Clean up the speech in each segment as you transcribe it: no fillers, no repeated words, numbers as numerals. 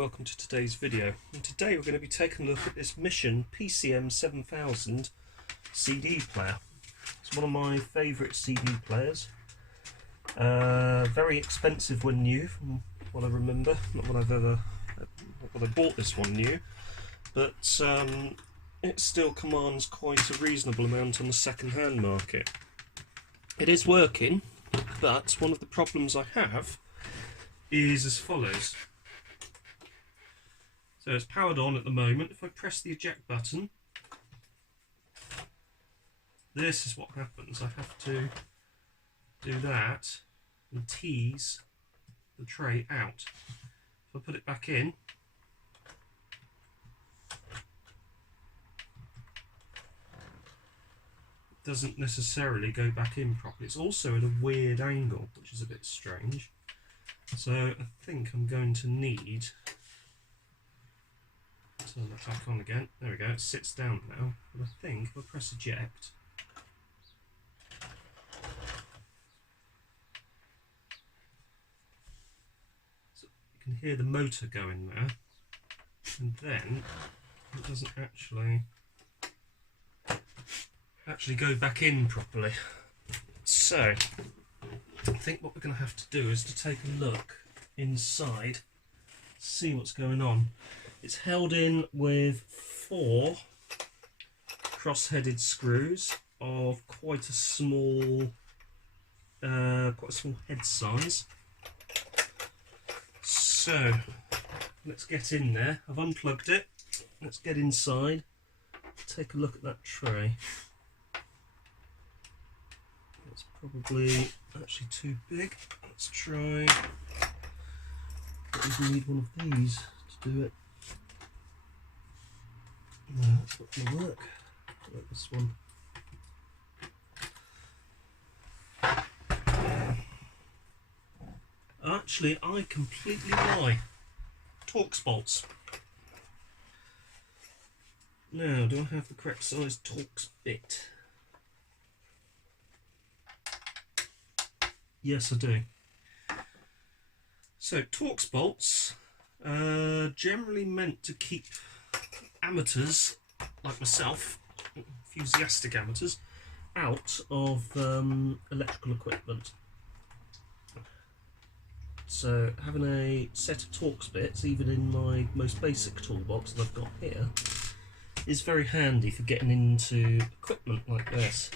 welcome to today's video. And today we're going to be taking a look at this Mission PCM7000 CD player. It's one of my favourite CD players. Very expensive when new, from what I remember. Not what I bought this one new, but it still commands quite a reasonable amount on the second-hand market. It is working, but one of the problems I have is as follows. So it's powered on at the moment. If I press the eject button, this is what happens. I have to do that and tease the tray out. If I put it back in, it doesn't necessarily go back in properly. It's also at a weird angle, which is a bit strange. So I think I'm going to need to turn that back on again. There we go, it sits down now. But I think if I press eject, so you can hear the motor going there, and then it doesn't actually go back in properly. So I think what we're going to have to do is to take a look inside, see what's going on. It's held in with 4 cross-headed screws of quite a small head size. So let's get in there. I've unplugged it. Let's get inside. Take a look at that tray. It's probably actually too big. Let's try. We need one of these to do it. No, that's not going to work. Like this one. Actually, I completely lie. Torx bolts. Now, do I have the correct size Torx bit? Yes, I do. So, Torx bolts are generally meant to keep amateurs like myself, enthusiastic amateurs, out of electrical equipment. So having a set of Torx bits, even in my most basic toolbox that I've got here, is very handy for getting into equipment like this,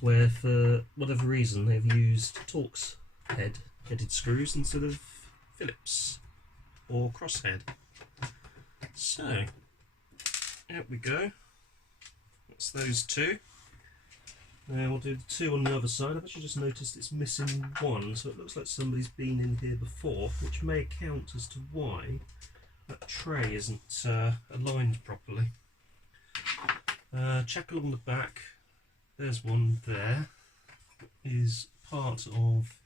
where for whatever reason they've used Torx headed screws instead of Phillips or crosshead. So out we go. That's those 2. Now we'll do the 2 on the other side. I've actually just noticed it's missing 1, so it looks like somebody's been in here before, which may account as to why that tray isn't aligned properly. Check along the back. There's one there. Is part of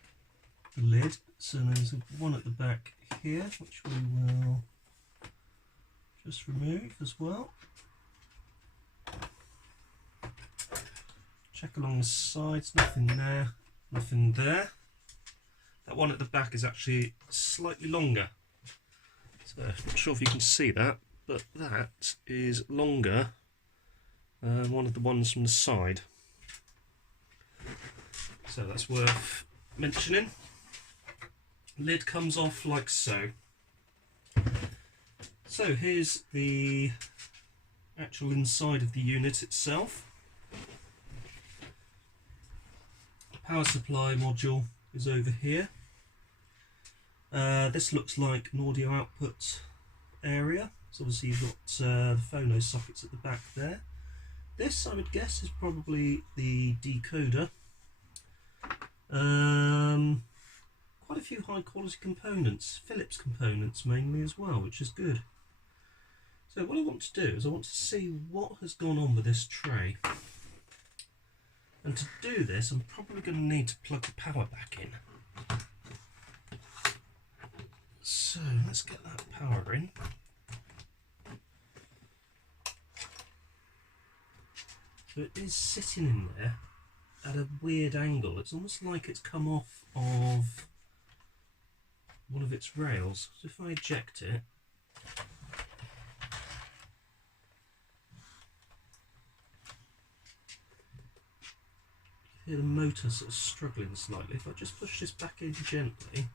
the lid. So there's one at the back here, which we will just remove as well. Check along the sides, nothing there, nothing there. That one at the back is actually slightly longer. So I'm not sure if you can see that, but that is longer than one of the ones from the side. So that's worth mentioning. Lid comes off like so. So here's the actual inside of the unit itself. Power supply module is over here. This looks like an audio output area. So obviously you've got the phono sockets at the back there. This, I would guess, is probably the decoder. Quite a few high quality components, Phillips components mainly as well, which is good. So what I want to do is I want to see what has gone on with this tray. And to do this, I'm probably going to need to plug the power back in. So let's get that power in. So it is sitting in there at a weird angle. It's almost like it's come off of one of its rails. So if I eject it, you hear the motor sort of struggling slightly. If I just push this back in gently,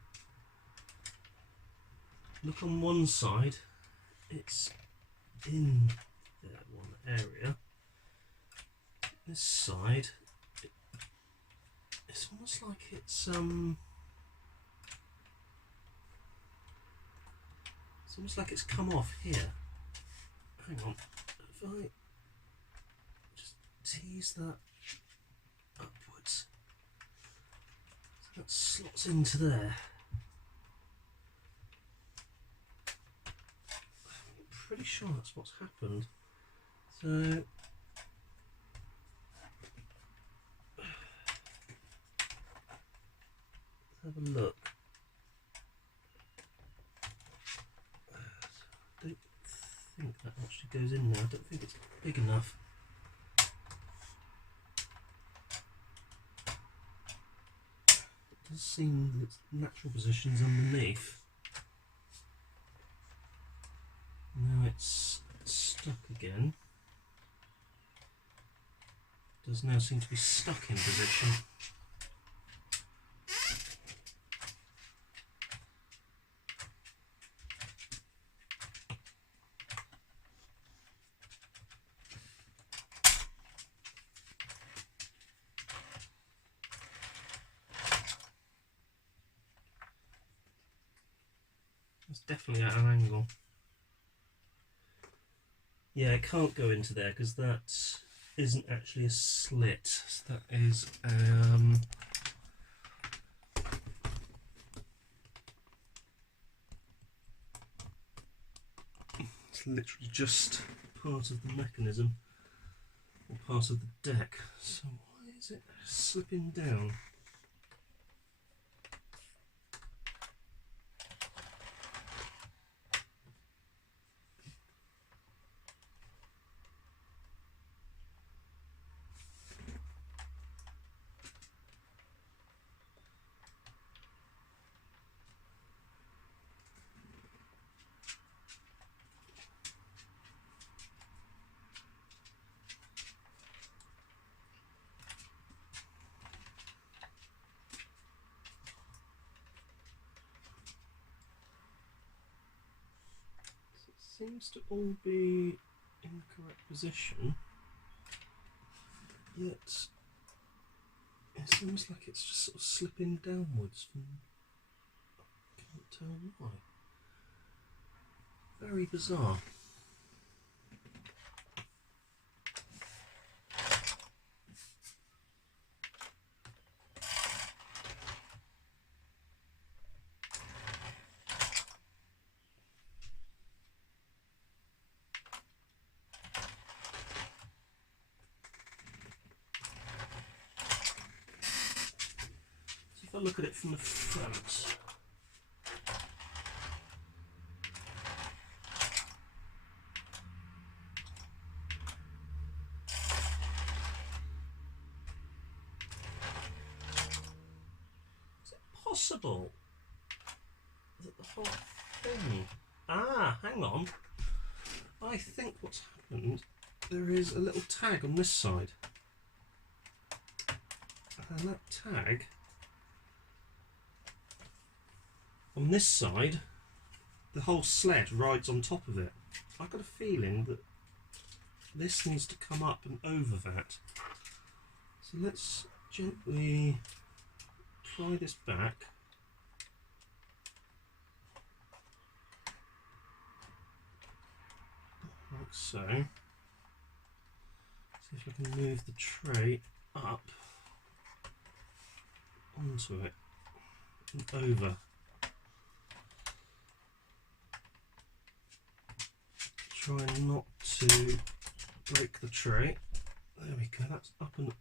look on one side, it's in there, one area. This side, it's almost like it's almost like it's come off here. Hang on, if I just tease that upwards, so that slots into there. I'm pretty sure that's what's happened. So let's have a look. I don't think that actually goes in there. I don't think it's big enough. It does seem that its natural position's underneath. Now it's stuck again. It does now seem to be stuck in position. It's definitely at an angle. Yeah, it can't go into there because that isn't actually a slit. So that is it's literally just part of the mechanism or part of the deck. So why is it slipping down? Seems to all be in the correct position, yet it seems like it's just sort of slipping downwards from, I can't tell why. Very bizarre. If I look at it from the front, is it possible that the whole thing... Ah, hang on. I think what's happened, there is a little tag on this side. And that tag... on this side, the whole sled rides on top of it. I've got a feeling that this needs to come up and over that. So let's gently pry this back. Like so. See if I can move the tray up onto it and over. Try not to break the tray. There we go, that's up and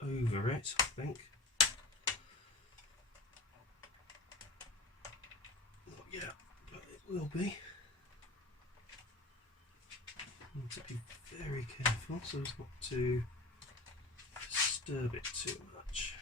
over it, I think. Not yet, but it will be. Need to be very careful so as not to disturb it too much.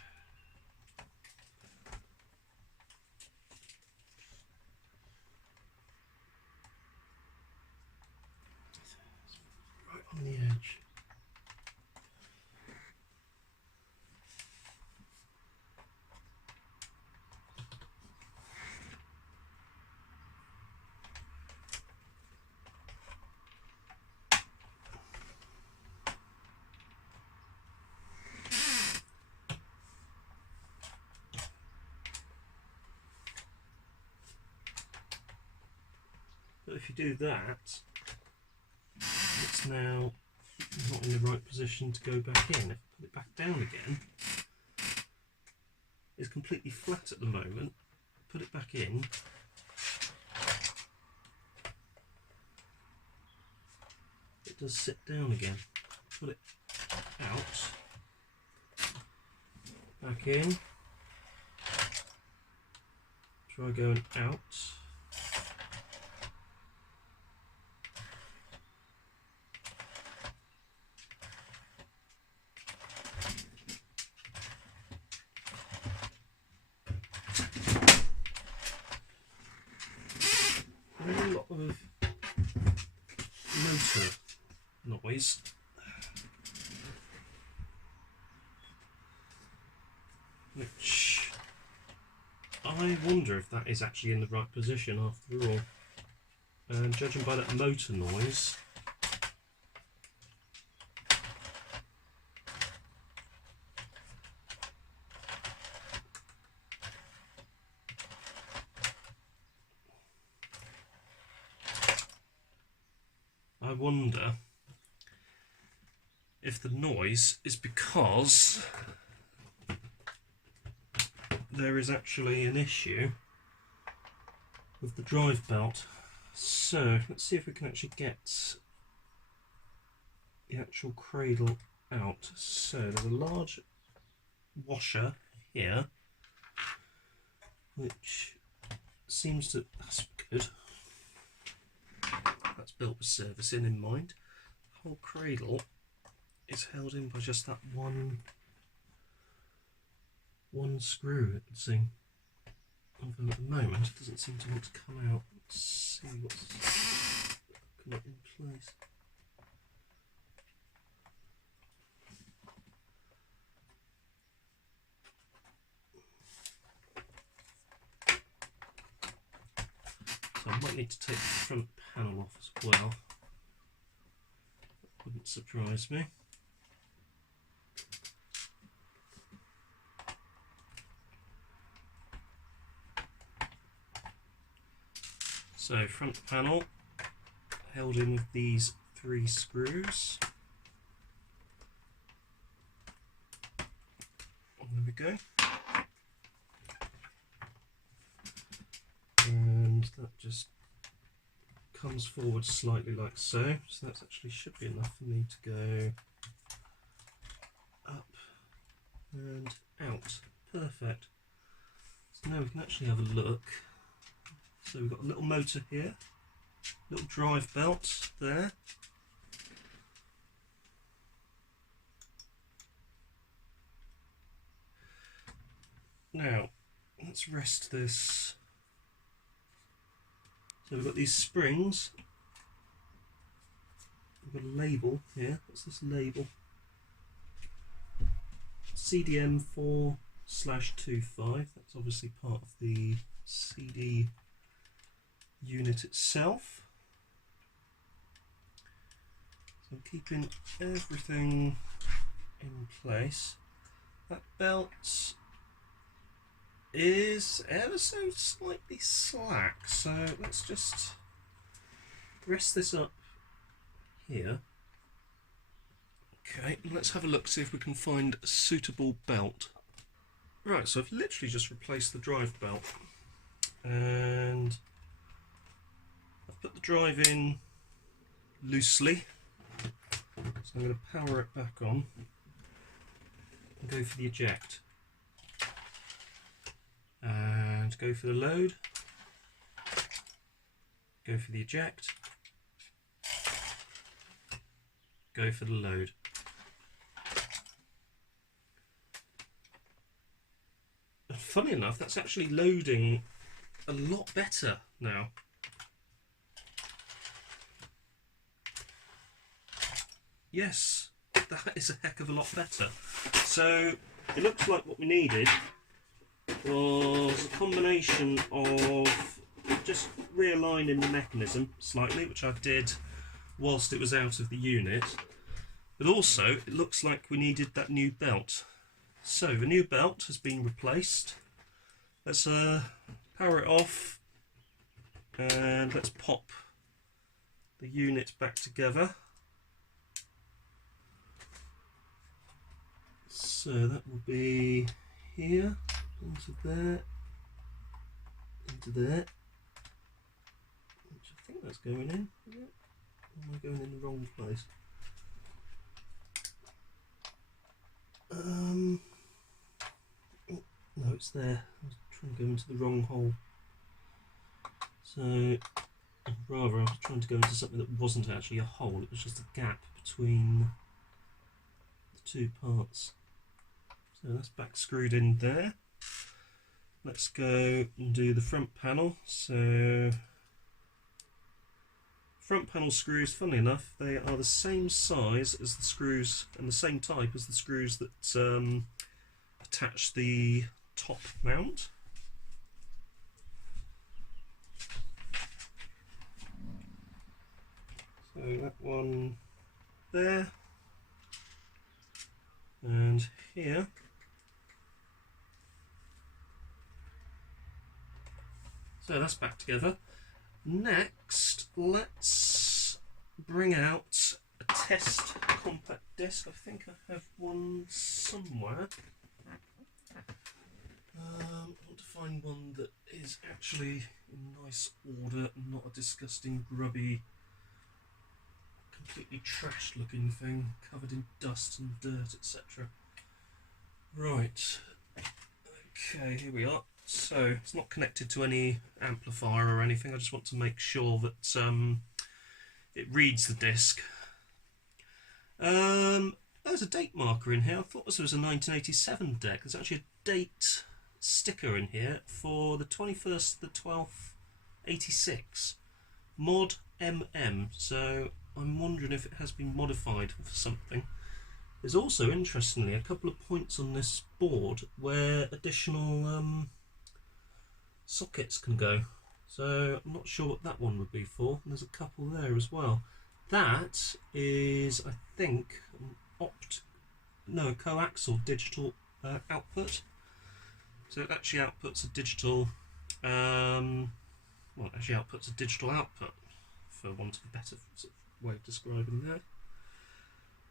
if you do that, it's now not in the right position to go back in. If I put it back down again, it's completely flat at the moment. Put it back in. It does sit down again. Put it out. Back in. Try going out. A lot of motor noise. Which I wonder if that is actually in the right position after all. And judging by that motor noise, I wonder if the noise is because there is actually an issue with the drive belt. So let's see if we can actually get the actual cradle out. So there's a large washer here, which seems to, that's good. That's built with servicing in mind. The whole cradle is held in by just that one screw, it would seem. Although at the moment it doesn't seem to want to come out. Let's see what's not in place. So I might need to take the front panel off as well. That wouldn't surprise me. So front panel held in with these 3 screws. There we go. And that just comes forward slightly like so. So that actually should be enough for me to go up and out. Perfect. So now we can actually have a look. So we've got a little motor here, little drive belt there. Now, let's rest this. So we've got these springs. We've got a label here. What's this label? CDM 4/25. That's obviously part of the CD unit itself. So I'm keeping everything in place. That belt is ever so slightly slack, so let's just rest this up here. Okay, let's have a look, see if we can find a suitable belt. Right, so I've literally just replaced the drive belt, and I've put the drive in loosely, so I'm going to power it back on and go for the eject. And go for the load, go for the eject, go for the load. And funny enough, that's actually loading a lot better now. Yes, that is a heck of a lot better. So it looks like what we needed was a combination of just realigning the mechanism slightly, which I did whilst it was out of the unit, but also it looks like we needed that new belt. So the new belt has been replaced. Let's power it off and let's pop the unit back together. So that will be here, into there, into there, which I think that's going in. Yeah. Or am I going in the wrong place? Oh, no, it's there. I was trying to go into the wrong hole. So, rather, I was trying to go into something that wasn't actually a hole, it was just a gap between the two parts. So that's back screwed in there. Let's go and do the front panel. So, front panel screws, funnily enough, they are the same size as the screws and the same type as the screws that attach the top mount. So that one there and here. So that's back together. Next, let's bring out a test compact disc. I think I have one somewhere. I want to find one that is actually in nice order and not a disgusting, grubby, completely trashed looking thing, covered in dust and dirt, etc. Right, okay, here we are. So it's not connected to any amplifier or anything, I just want to make sure that it reads the disc. There's a date marker in here. I thought this was a 1987 deck. There's actually a date sticker in here for the 21st the 12th 86 mod MM, so I'm wondering if it has been modified for something. There's also, interestingly, a couple of points on this board where additional sockets can go, so I'm not sure what that one would be for, and there's a couple there as well. That is, I think, an coaxial digital output. So it actually outputs a digital, outputs a digital output, for want of a better sort of way of describing that.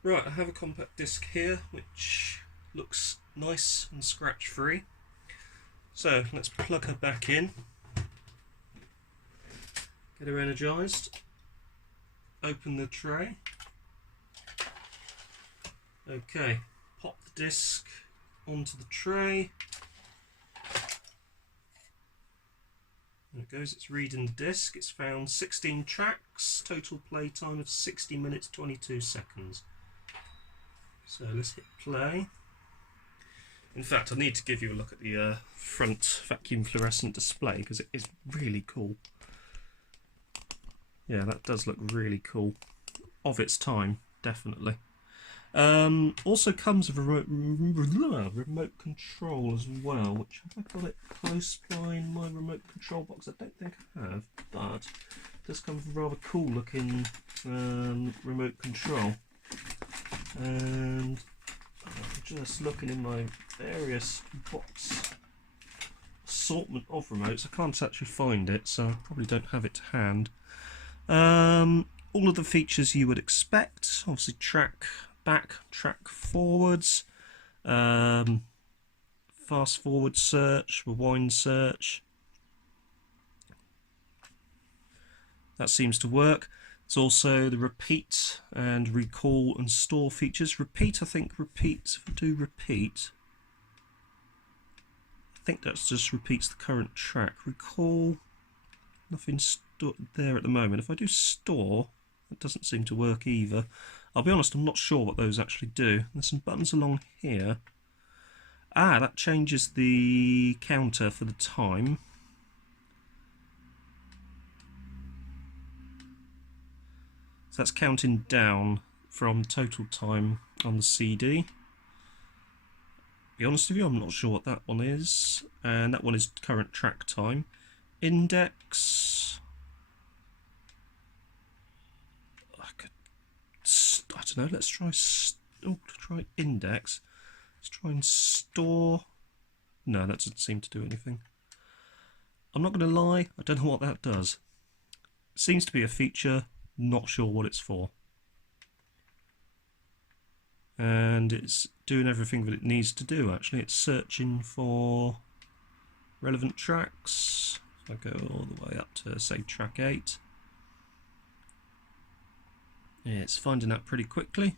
Right, I have a compact disc here, which looks nice and scratch free. So let's plug her back in, get her energised, open the tray. Okay, pop the disc onto the tray. There it goes, it's reading the disc. It's found 16 tracks, total play time of 60 minutes 22 seconds. So let's hit play. In fact, I need to give you a look at the front vacuum fluorescent display because it is really cool. Yeah, that does look really cool. Of its time, definitely. Also comes with a remote control as well, which, have I got it close by in my remote control box? I don't think I have, but it does come with a rather cool looking remote control. And I'm just looking in my various box assortment of remotes. I can't actually find it, so I probably don't have it to hand. All of the features you would expect, obviously track back, track forwards, fast forward search, rewind search. That seems to work. There's also the repeat and recall and store features. Repeat, I think repeats, if I do repeat, I think that just repeats the current track. Recall, nothing stored there at the moment. If I do store, it doesn't seem to work either. I'll be honest, I'm not sure what those actually do. There's some buttons along here. Ah, that changes the counter for the time. So that's counting down from total time on the CD. To be honest with you, I'm not sure what that one is. And that one is current track time. Index. I don't know, let's try index. Let's try and store. No, that doesn't seem to do anything. I'm not going to lie, I don't know what that does. It seems to be a feature, Not sure what it's for. And it's doing everything that it needs to do, actually. It's searching for relevant tracks. So I go all the way up to, say, track 8. Yeah, it's finding that pretty quickly.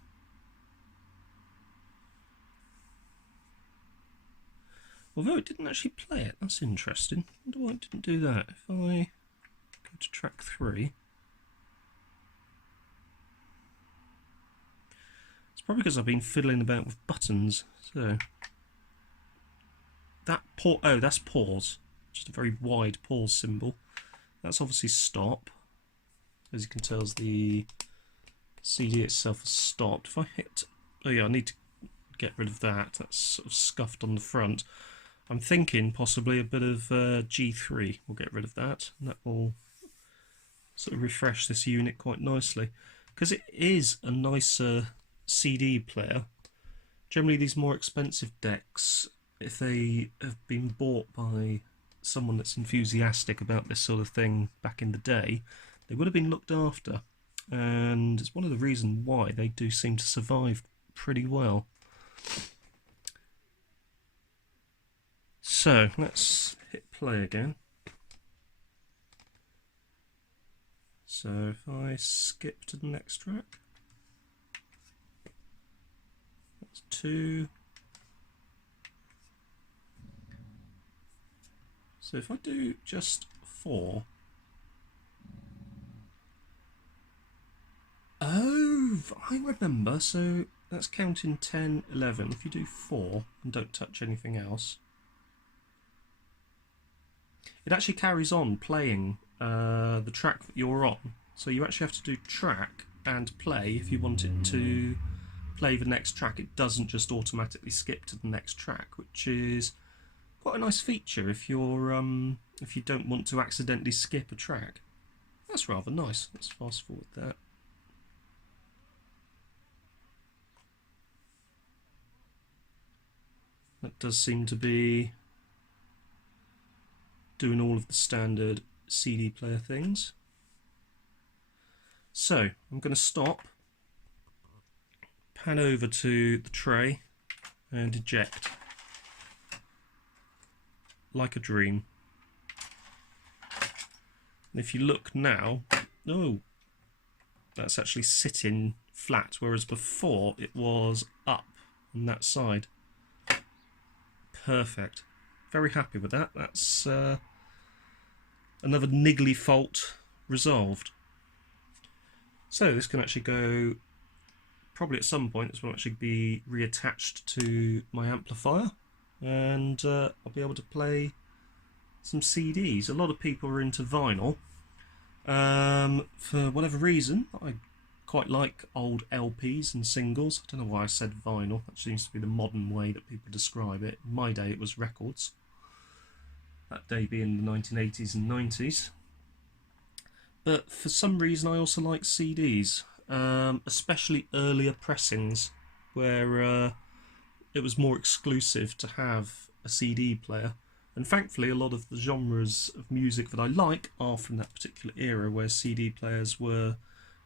Although it didn't actually play it, that's interesting. I wonder why it didn't do that. If I go to track 3, it's probably because I've been fiddling about with buttons. So that that's pause, just a very wide pause symbol. That's obviously stop. As you can tell, the CD itself has stopped. If I hit, oh yeah, I need to get rid of that. That's sort of scuffed on the front. I'm thinking possibly a bit of G3 will get rid of that, and that will sort of refresh this unit quite nicely, because it is a nicer CD player. Generally these more expensive decks, if they have been bought by someone that's enthusiastic about this sort of thing back in the day, they would have been looked after, and it's one of the reasons why they do seem to survive pretty well. So let's hit play again. So if I skip to the next track, that's 2. So if I do just 4, oh, I remember, so that's counting 10, 11. If you do 4 and don't touch anything else, it actually carries on playing the track that you're on. So you actually have to do track and play if you want it to play the next track. It doesn't just automatically skip to the next track, which is quite a nice feature if you don't want to accidentally skip a track. That's rather nice. Let's fast forward that. That does seem to be doing all of the standard CD player things. So I'm going to stop, pan over to the tray and eject like a dream. And if you look now, oh, that's actually sitting flat, whereas before it was up on that side. Perfect. Very happy with that. That's another niggly fault resolved. So this can actually go, probably at some point this will actually be reattached to my amplifier, and I'll be able to play some CDs. A lot of people are into vinyl. For whatever reason, I quite like old LPs and singles. I don't know why I said vinyl. That seems to be the modern way that people describe it. In my day it was records. That day being the 1980s and 90s. But for some reason I also like CDs, especially earlier pressings where it was more exclusive to have a CD player. And thankfully a lot of the genres of music that I like are from that particular era where CD players were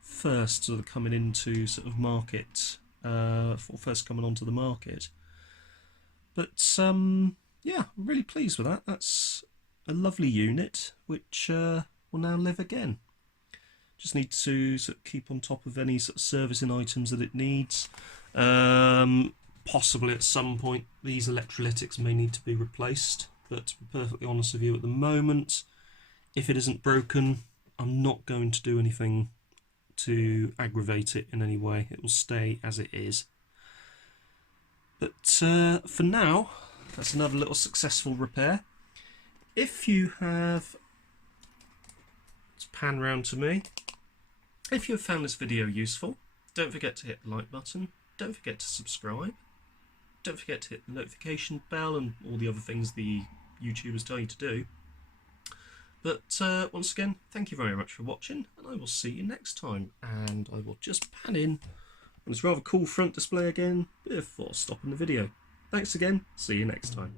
first sort of coming into sort of market, or first coming onto the market. But yeah, I'm really pleased with that. That's a lovely unit which will now live again. Just need to sort of keep on top of any sort of servicing items that it needs. Possibly at some point these electrolytics may need to be replaced, but to be perfectly honest with you, at the moment, if it isn't broken, I'm not going to do anything to aggravate it in any way. It will stay as it is. But for now, that's another little successful repair. If you have, let's pan round to me. If you have found this video useful, don't forget to hit the like button, don't forget to subscribe, don't forget to hit the notification bell and all the other things the YouTubers tell you to do. But once again, thank you very much for watching, and I will see you next time. And I will just pan in on this rather cool front display again before stopping the video. Thanks again, see you next time.